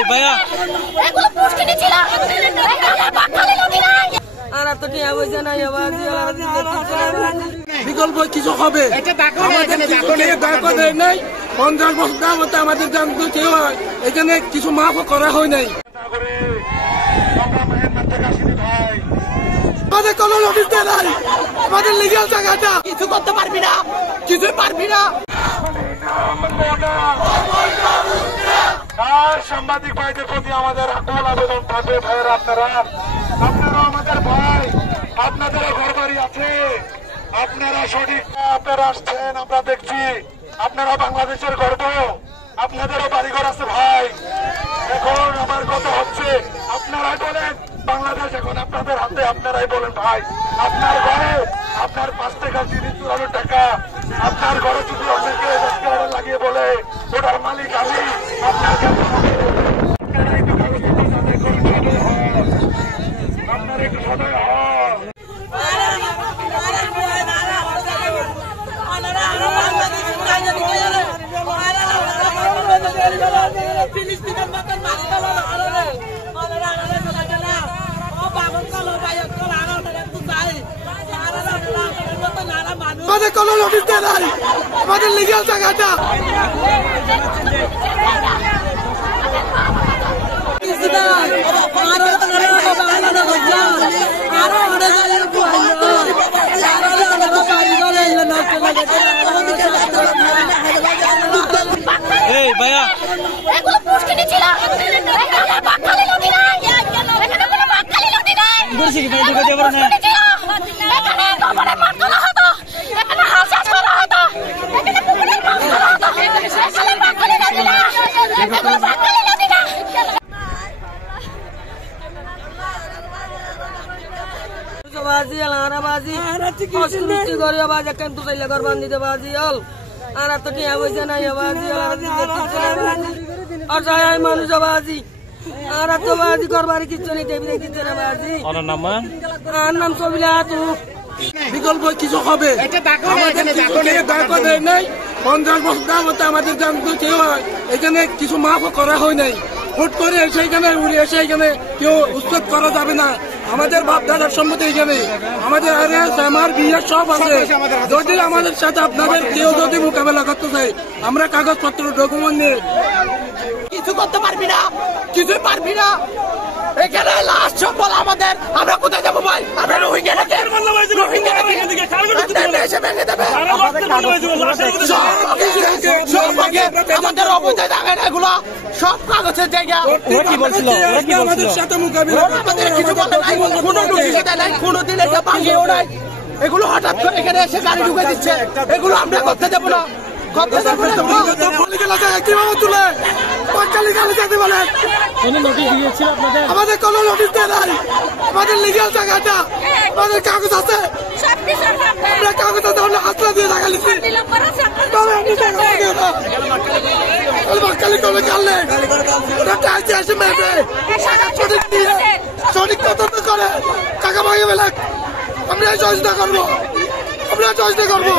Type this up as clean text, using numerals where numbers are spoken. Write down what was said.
এই ভাইয়া এগুলো পুষ্কিনি ছিল বাকালি নদী নাই আর এত টিয়া পয়সা নাই বিকল্প কিছু হবে আমাদের দেখা দেয় নাই 50 বছর দামতে আমাদের জানতে কেউ হয় এখানে কিছু মাফও করা হয় নাই আমাদের কোনো নোটিশ দেয় নাই আমাদের লিগ্যাল জায়গাটা কিছু করতে পারবি না কিছুই পারবি না সাংবাদিক ভাইদের প্রতি আমাদের আকুল আবেদন থাকবে ভাইয়েরা আপনারা আমাদের ভাই আপনাদেরও ঘর বাড়ি আছে আপনারা সঠিক আপনারা আসছেন আমরা দেখছি আপনারা বাংলাদেশের গর্ব আপনাদেরও বাড়িঘর আছে ভাই এখন আমার কথা হচ্ছে আপনারাই বলেন বাংলাদেশ এখন আপনাদের হাতে আপনারাই বলেন ভাই আপনার ঘরে আপনার 5 টাকা জিনিস 4 টাকা আপনার ঘরে যদি অনেকে লাগিয়ে বলে ওটার মালিক আমি আপনার আপনার একটু সদয় হন আমাদের কোনো নোটিশ দেয় নাই আমাদের লিগ্যাল জায়গাটা এই ভাইয়া এগুলো পুষ্কিনি ছিল বাকালি নদী নাই এখানে কোনো বাকালি নদী নাই বলছি কি ভাই ঢুকে যাবে না এখানে গোবরের মাছ তোলা হতো এখানে হাঁস চাষ করা হতো এখানে পুকুরের মাছ তোলা হতো এখানে বাকালি নদী না এখানে বাকালি নদী না বাজি আলারা বাজি অস্ত্রটি করিয়া বাজি কেন তো চাইলে ঘর বান্ধি দে বাজি হল আর এত টিয়া পয়সা নাই বাজি আর যায় মানুষ বাজি আর এত বাজি করবার কিছু নেই টেবিলে কিছু না বাজি ওনার নাম আর নাম সবিলা তু বিকল্প কিছু হবে আমাদের দেখা দেয় নাই 50 বছর দামতে আমাদের জানতে কেউ হয় এখানে কিছু মাফও করা হয় নাই হুট করে এসে এখানে উড়ে এসে এখানে কেউ উচ্ছেদ করা যাবে না আমাদের বাপ দাদার সম্মতি এখানে আমাদের আমার বিয়ে সব আছে যদি আমাদের সাথে আপনাদের কেউ যদি মোকাবেলা করতে চাই আমরা কাগজপত্র ডকুমেন্ট নিয়ে কিছু করতে পারবি না কিছুই পারবি না এখানে লাস্ট সম্বল আমাদের আমরা কোথায় যাবো ভাই আমরা রোহিঙ্গা আমাদের অবৈধ জায়গা এগুলো সব কাগজের জায়গা আমাদের সাথে মোকাবেলা আমাদের কিছু বলে নাই কোনো নোটিশ দেয় নাই কোনোদিন এটা ভাঙিয়েও নাই এগুলো হঠাৎ করে এখানে এসে গাড়ি ঢুকে দিচ্ছে এগুলো আমরা করতে দেবো না কিভাবে তুলে আমাদের কোনো নোটিশ দেয় নাই আমাদের লিগ্যাল জায়গাটা আমাদের কাগজ আছে আমরা কাগজ আছে আমরা হাতলা দিয়ে টাকা লিখছি সঠিক তদন্ত করে টাকা ভাঙে বেলা আমরা চেষ্টা করবো